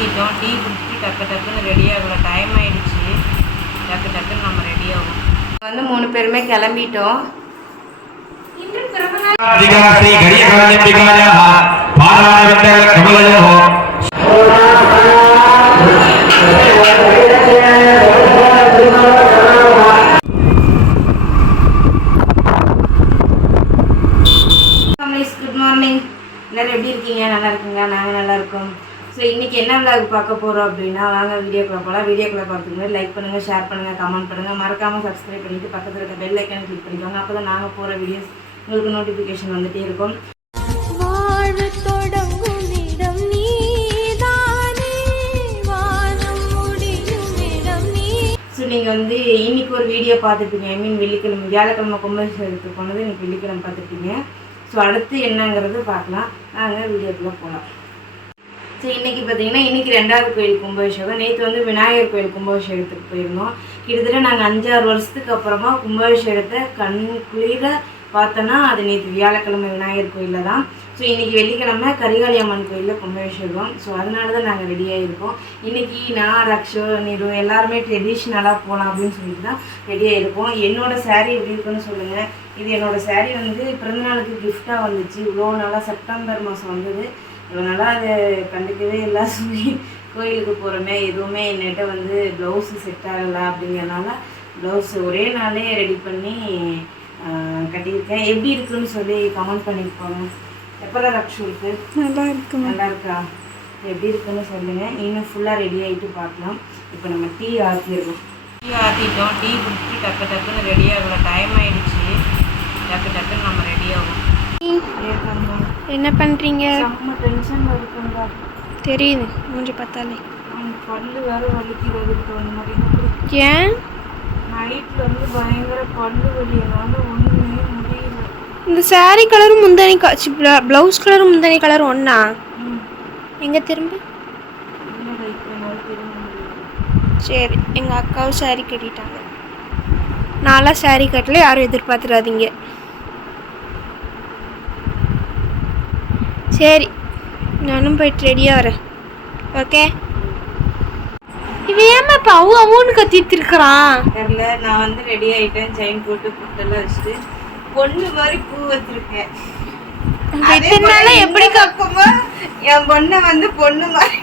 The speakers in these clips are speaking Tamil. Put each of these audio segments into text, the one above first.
ஊற்றிட்டோம் டீ குடிச்சிட்டு டக்கு டக்குன்னு ரெடியாகல டைம் ஆகிடுச்சு டக்கு டக்குன்னு நம்ம ரெடியாகும் வந்து மூணு பேருமே கிளம்பிட்டோம். குட் மார்னிங் எல்லாரும் எப்படி இருக்கீங்க? நல்லா இருக்குங்க நாங்கள் நல்லா இருக்கோம். ஸோ இன்றைக்கி என்ன vlog பார்க்க போகிறோம் அப்படின்னா வாங்க வீடியோக்குள்ள போகலாம் வீடியோக்குள்ள பார்த்துக்கு முன்னாடி லைக் பண்ணுங்கள் ஷேர் பண்ணுங்கள் கமெண்ட் பண்ணுங்கள் மறக்காமல் சப்ஸ்கிரைப் பண்ணிவிட்டு பக்கத்தில் இருக்க பெல் ஐக்கனை கிளிக் பண்ணிக்கோங்க. அப்போ தான் நாங்கள் போகிற வீடியோஸ் உங்களுக்கு நோட்டிஃபிகேஷன் வந்துகிட்டே இருக்கும். ஸோ நீங்கள் வந்து இன்னைக்கு ஒரு வீடியோ பார்த்துருப்பீங்க. ஐ மீன் வெள்ளிக்கிழமை வியாழக்கிழமை கும்பாபிஷேகத்துக்கு போனது இன்னைக்கு வெள்ளிக்கிழமை பார்த்துருப்பீங்க. ஸோ அடுத்து என்னங்கிறது பார்க்கலாம். நாங்கள் வீடியோக்குள்ளே போகலாம் ஸோ இன்றைக்கி பார்த்தீங்கன்னா இன்றைக்கி ரெண்டாவது கோயில் கும்பாபிஷேகம். நேற்று வந்து விநாயகர் கோயில் கும்பாபிஷேகத்துக்கு போயிருந்தோம். கிட்டத்தட்ட நாங்கள் அஞ்சாறு வருஷத்துக்கு அப்புறமா கும்பாபிஷேகத்தை கண் குளிர பார்த்தோன்னா அது நேற்று வியாழக்கிழமை விநாயகர் கோயிலில் தான். ஸோ இன்றைக்கி வெள்ளிக்கிழமை கரிகாளி அம்மன் கோயிலில் கும்பாபிஷேகம். ஸோ அதனால தான் நாங்கள் ரெடியாக இருக்கோம் இன்றைக்கி நான் ரக்ஷோ நிரு எல்லாருமே ட்ரெடிஷ்னலாக போகலாம் அப்படின்னு சொல்லிட்டு தான் ரெடியாக இருக்கோம் என்னோடய saree எப்படி இருக்குன்னு சொல்லுங்கள் இது என்னோடய saree வந்து பிறந்தநாளுக்கு கிஃப்டாக வந்துச்சு. இவ்வளோ நாளாக செப்டம்பர் மாதம் வந்தது. இவ்வளோ நாளாக அதை கண்டுக்கவே இல்லை சொல்லி கோயிலுக்கு போகிறோமே எதுவுமே என்கிட்ட வந்து ப்ளவுஸு செட் ஆகலை அப்படிங்கிறனால ப்ளவுஸ் ஒரே நாளே ரெடி பண்ணி கட்டியிருக்கேன். எப்படி இருக்குன்னு சொல்லி கமெண்ட் பண்ணிட்டு போங்க. எப்போ ரக்ஷு இருக்கு? நல்லா இருக்கு நல்லா இருக்கா? எப்படி இருக்குன்னு சொல்லுங்க. இன்னும் ஃபுல்லாக ரெடி ஆகிட்டு பார்க்கலாம். இப்போ நம்ம டீ ஆற்றிடுறோம் டீ ஆற்றிட்டோம் டீ குடிச்சிட்டு டக்கு டக்குன்னு ரெடி ஆகல. டைம் ஆயிடுச்சு. டக்கு டக்குன்னு நம்ம ரெடி ஆகும் ஏற்கனவே என்ன பண்றீங்க? செம்ம டென்ஷனில் இருக்குங்க தெரியுது மூஞ்சி பார்த்தாலே. பல்லு வேற வலிக்கிறது அந்த மாதிரி. ஏன்? நைட்டில் வந்து பயங்கர பல்லு வலி. என்னால் ஒன்றுமே முடியல. இந்த saree கலரும் முந்தானி ப்ளவுஸ் கலரும் முந்தானி கலரும் ஒண்ணா? ம். எங்க திரும்ப? சரி எங்க அக்காவும் saree கட்டிட்டாங்க. நான்லாம் saree கட்டல யாரும் எதிர்பார்த்துடாதீங்க. சரி நானும் போயிட்டு ரெடியாக வரேன். ஓகே இவன் ஏமா இப்போ அவு அவுன்னு கத்திட்டு இருக்கிறான் தெரில நான் வந்து ரெடி ஆயிட்டேன். செயின் போட்டு புட்டெல்லாம் வச்சுட்டு பொண்ணு மாதிரி பூ வச்சிருக்கேன். எப்படி க- கக்குமோ என் பொண்ணை வந்து பொண்ணு மாதிரி.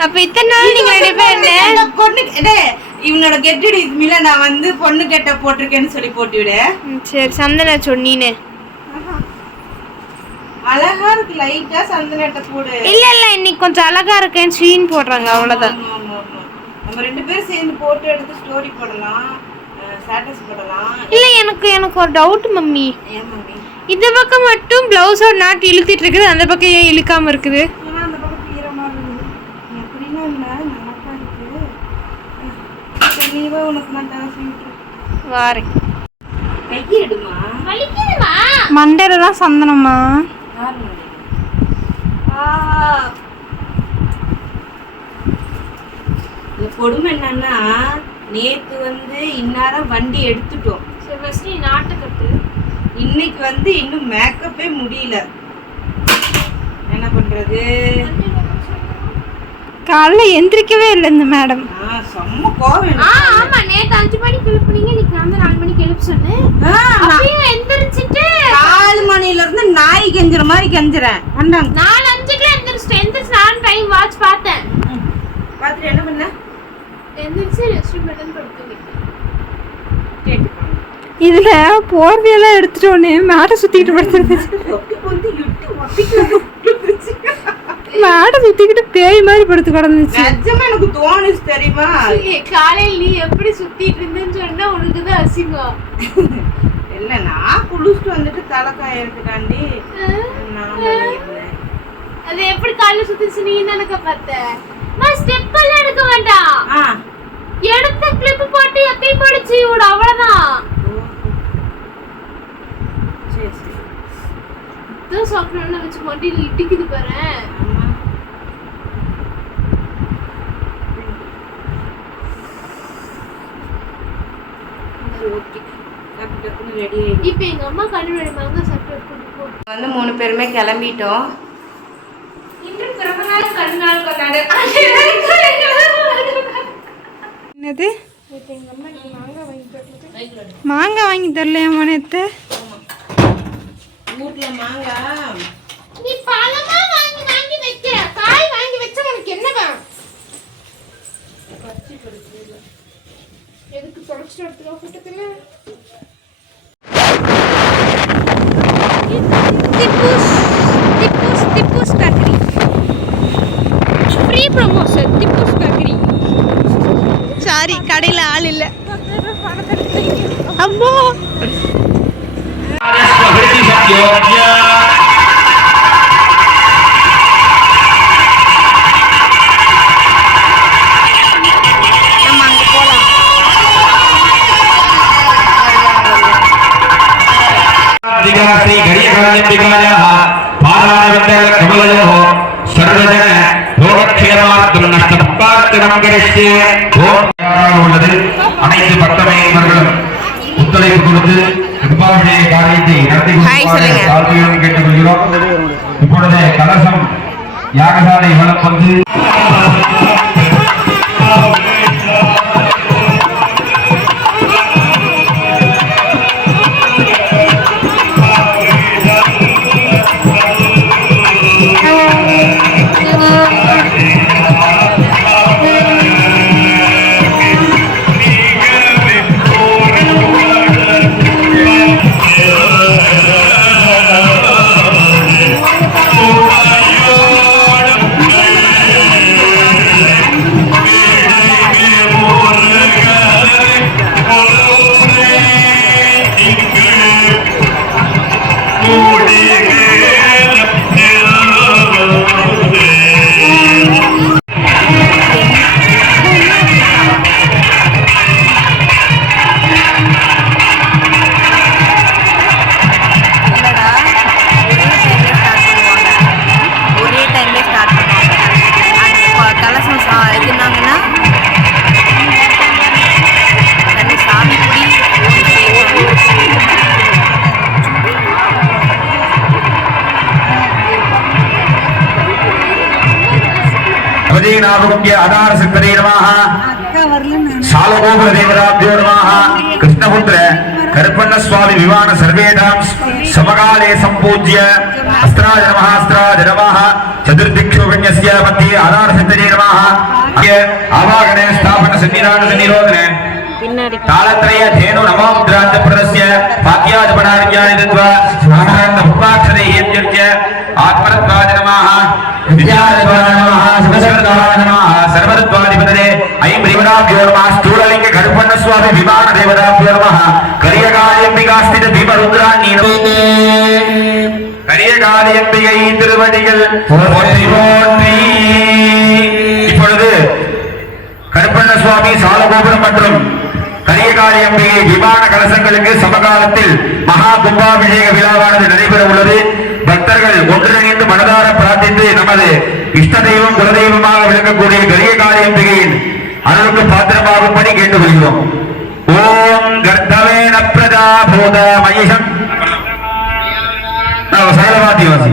அப்ப? இத்தனை நாள் நீங்க ரெண்டு பேர் என்ன? பொண்ணு டேய், இவனோட கெட்டடி இதுமில நான் வந்து பொண்ணு கெட்ட போட்டிருக்கேன்னு சொல்லி போட்டு விடு சரி சந்தன சொன்னீன்னு அழகா இருக்கு லைட்டா சந்தனத்தை போடு. இல்ல இல்ல இன்னைக்கு கொஞ்சம் அழகா இருக்கேன்னு சீன் போடுறாங்க அவ்வளவுதான். நம்ம ரெண்டு பேரும் சேர்ந்து போட்டோ எடுத்து ஸ்டோரி போடலாம் ஸ்டேட்டஸ் போடலாம். இல்ல எனக்கு எனக்கு ஒரு டவுட் மம்மி. ஏன் மம்மி? இந்த பக்கம் மட்டும் பிளவுஸோட நாட்டு இழுத்துட்டு இருக்குது அந்த பக்கம் ஏன் இழுக்காம இருக்குது? மண்டையில தான் சந்தனமா யார் மடி? இந்த கொடுமை என்னன்னா நேத்து வந்து இந்நேரம் வண்டி எடுத்துட்டோம். சரி ஃபர்ஸ்ட் நீ நாட்டு கட்டு. இன்னைக்கு வந்து இன்னும் மேக்கப்பே முடியல. என்ன பண்றது? காலைல எந்திரிக்கவே இல்லை இந்த மேடம். ஆ, செம்ம கோவம் எனக்கு. ஆமா நேத்து அஞ்சு மணிக்கு எழுப்புனீங்க இன்னைக்கு நான் தான் நாலு மணிக்கு எழுப்பு சொன்னேன். ஆ, அப்பயும் எந்திரிச்சிட்டு. நாலு மணில இருந்து நாய் கெஞ்சுற மாதிரி கெஞ்சுறேன். கண்டாங்க நாலு அஞ்சுக்குள்ள எந்திரிச்சிட்டேன். எந்திரிச்சு நான் டைம் வாட்ச் பார்த்தேன். பார்த்துட்டு என்ன பண்ண? எந்திரிச்சு ரெஸ்ட் ரூம் பட்டன் படுத்துங்க கேட்டு போனேன். இதுல போர்வையெல்லாம் எடுத்துட்டோன்னே மேடை சுத்திட்டு படுத்துருந்துச்சு மேடை சுத்திக்கிட்டு பேய் மாதிரி படுத்து கிடந்துச்சு. நிஜமா எனக்கு தோணுச்சு தெரியுமா? காலையில் நீ எப்படி சுத்திட்டு இருந்தேன்னு சொன்னா உனக்கு தான் அசிங்கம். இல்ல நான் குளிச்சுட்டு வந்துட்டு தலை காயறதுக்காண்டி நான் பண்ணியிருந்தேன். அது எப்படி காலையில சுத்திச்சு நீ தானக்க பார்த்த? நான் ஸ்டெப் எல்லாம் எடுக்க வேண்டாம். ஆ. எடுத்த கிளிப் போட்டு எப்பயும் போடுச்சு இவோட அவ்வளவுதான். சரி சரி. சாப்பிடணும்னு வச்சு மண்டியில் இடிக்குது பாரு. ஓகே. ரெடி இப்போ எங்கள் அம்மா கண்ணு வாங்க சாப்பிட்டு வந்து மூணு பேருமே கிளம்பிட்டோம். என்னது? மாங்காய் வாங்கி தரலையா மனத்து? வீட்டில் மாங்காய் அம்மா. ஸ்ரீ கரியகாலம்பிகாயாः பாராணவந்தக கமலயோः சர்வஜன யோகக்ஷேமார்த்தம் நஷ்டம் பார்த்து நம் அனைத்து பக்தமே ஒத்துழைப்பு கொடுத்து நிர்வாக காரியத்தை நடத்தி கொடுக்குமாறு. தாழ்மையுடன் கேட்டுக்கொள்கிறோம் இப்பொழுது கலசம் யாகசாலை வளம் வந்து அவதீனாரோக்கிய ஆதார சித்தரே நமः சாலகோபுர தேவதாபியோ நமः கிருஷ்ணபுத்திர கருப்பண்ண சுவாமி விமான சர்வேதாம் சமகாலே சம்பூஜ்ய அஸ்திராஜ நமः அஸ்திராஜ நமः சதுர்திக்ஷு விண்யஸ்ய மத்தியே ஆதார சித்தரே நமः அங்கே ஆவாகனே ஸ்தாபன சன்னிதான சன்னிரோதன பின்னாடி तालत्रय धेनु नमो मुद्रान्त प्रदस्य वाक्याजपणार्याणि दत्वा स्वाहानन्द भुवाक्षरे यज्ञस्य आत्मरत्वाय नमः विद्यारत्वाय సర్వత్వాధిపతనే ఐం రివరాభ్యో నమ. స్థూలలింగ కరుపన్న స్వామి విమాన దేవతాభ్యో నమ கரியகாலியம்பிகாஸ்திர விமான கலசங்களுக்கு சமகாலத்தில் மகா கும்பாபிஷேக விழாவாக நமது இஷ்ட தெய்வம் குலதெய்வமாக விளங்கக்கூடிய கரியகாளி அம்பிகையின் அருளுக்கு பாத்திரமாகும்படி கேட்டுக்கொள்கிறோம். ஓம் கர்த்தவேன பிரதா போத மகிஷம். நான் சகலவாதி வாசி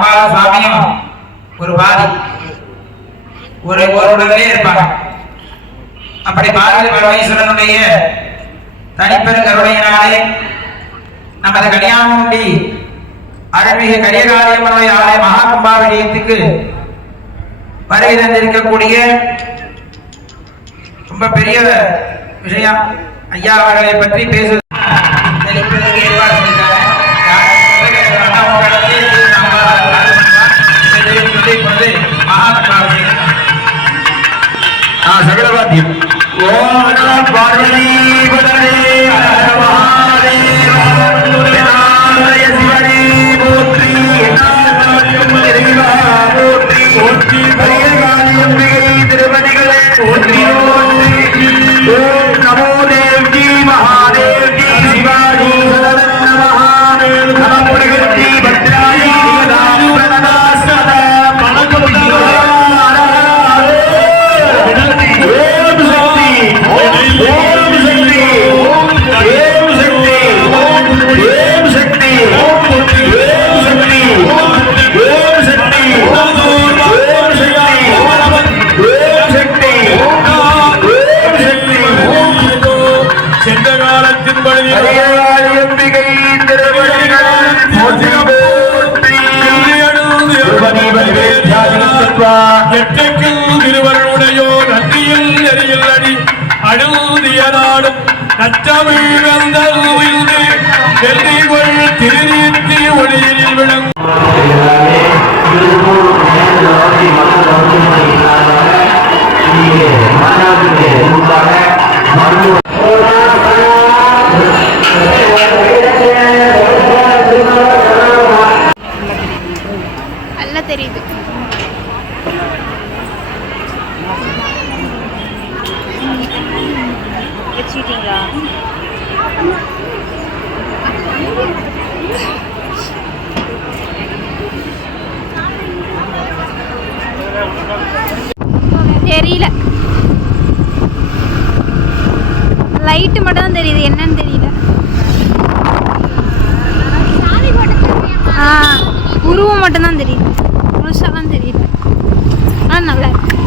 ஏன்னா அம்பால சுவாமியும் ஒரு பாதி. ஒரு ஒரு உடலே இருப்பாங்க. அப்படி பாரதி பரமேஸ்வரனுடைய தனிப்பெருங்கருடையினாலே நமது கன்னியாகுமரி அருள்மிகு கரியகாரியம்மனுடைய ஆலய மகா கும்பாபிஷேகத்துக்கு வருகை தந்திருக்கக்கூடிய ரொம்ப பெரிய விஷயம். ஐயா அவர்களை பற்றி பேச भगवान बदली बदली நற்றமிழ் வந்த எழுதி கொள் திருநீர்த்தி ஒளியில் விளங்கும். தெரியுது. வச்சுக்கிட்டீங்களா தெரியல. லைட்டு மட்டும் தான் தெரியுது. என்னன்னு தெரியல. ஆ உருவம் மட்டும்தான் தெரியுது. முழுசாலாம் தெரியல. ஆனால் நல்லா இருக்கு.